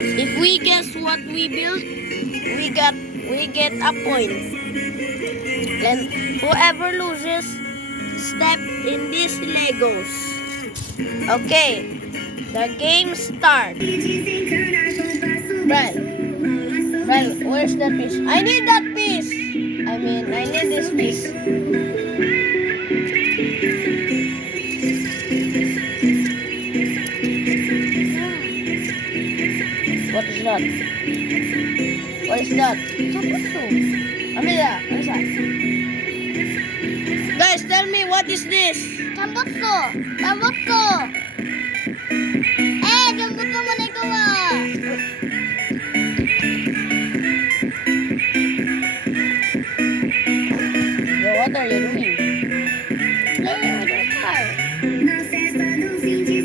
If we guess what we built, we get a point. And whoever loses, step in these Legos. Okay, the game starts. Well, where's that piece? I need that piece. I need this piece. What is that? What is that? Amelia, what is that? Guys, tell me what is this? Tambutso! Tambutso! Tambutso mo na ikaw ah! Bro, what are you doing? Playing with your car.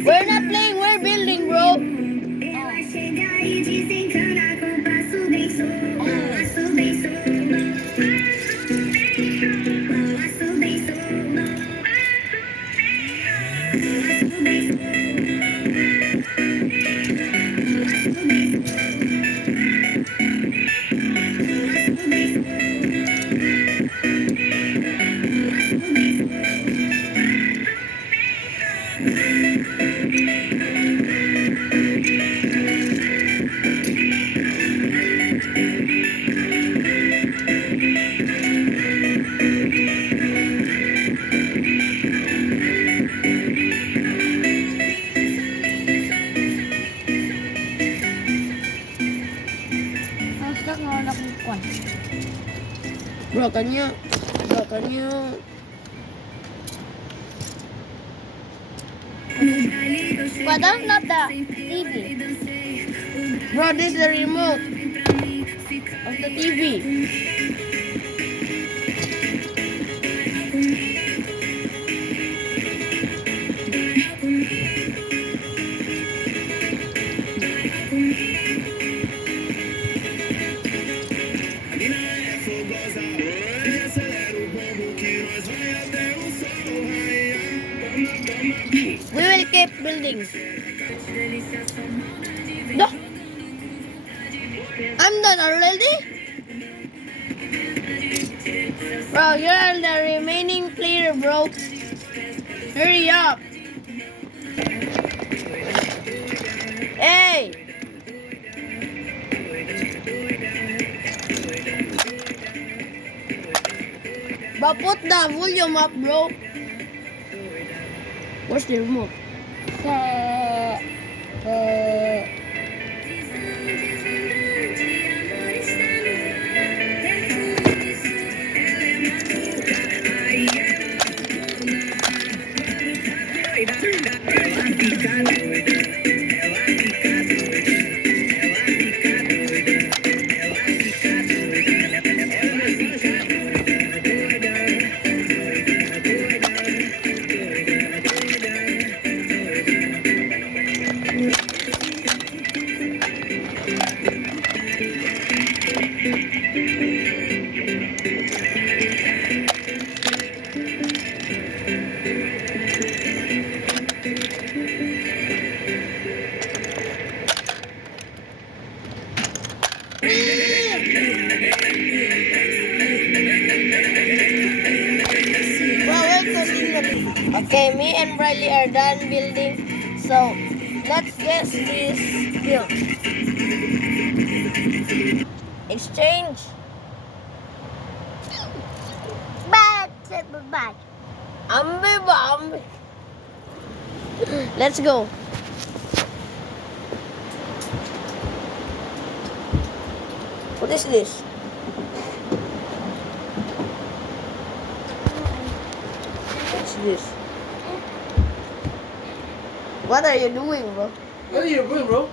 We're not playing, we're building, bro. Ang stuck nga wala akong kwan. Bro, can you... But that's not the TV. Bro, this is the remote of the TV. We will keep building. No. I'm done already? Bro, you're the remaining player, bro. Hurry up. Hey. But put the volume up, bro. Where's the remote? Okay, me and Bradley are done building, so let's guess this build. Exchange. Bad. Ambi ba? Ambi. Let's go. What is this? What's this? What are you doing, bro? What are you doing, bro?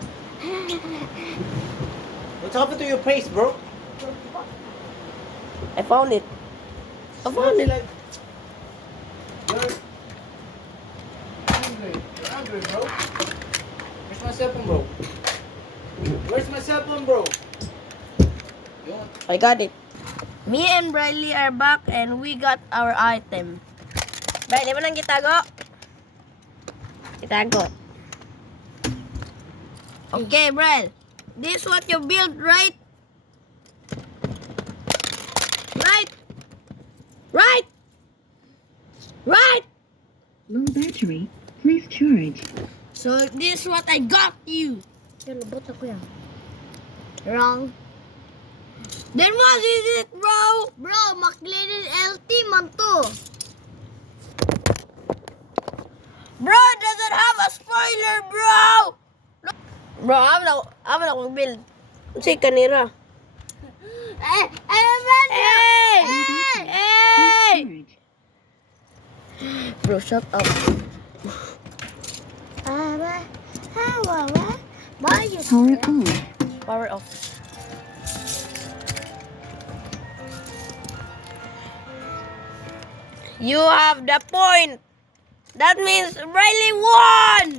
What's happened to your face, bro? I found it. I found it. Like, you're angry. You're angry, bro. Where's my cell phone, bro? Where's my cell phone, bro? You want? I got it. Me and Bradley are back and we got our item. Bradley, mo nang gitago? Itago. Okay, Brad. This what you build, right? Right? Right? Right? Low battery. Please charge. So this what I got you. Pero lubot ako yan. Wrong. Then what is it, bro? Bro, McLaren LT man to. Bro, it doesn't have a spoiler, bro. Bro, I'm not gonna build. Si kanira. Eh, man! Hey! Please Hey! charge. Bro, shut up. Why you Power on. Power off. You have the point. That means Riley won!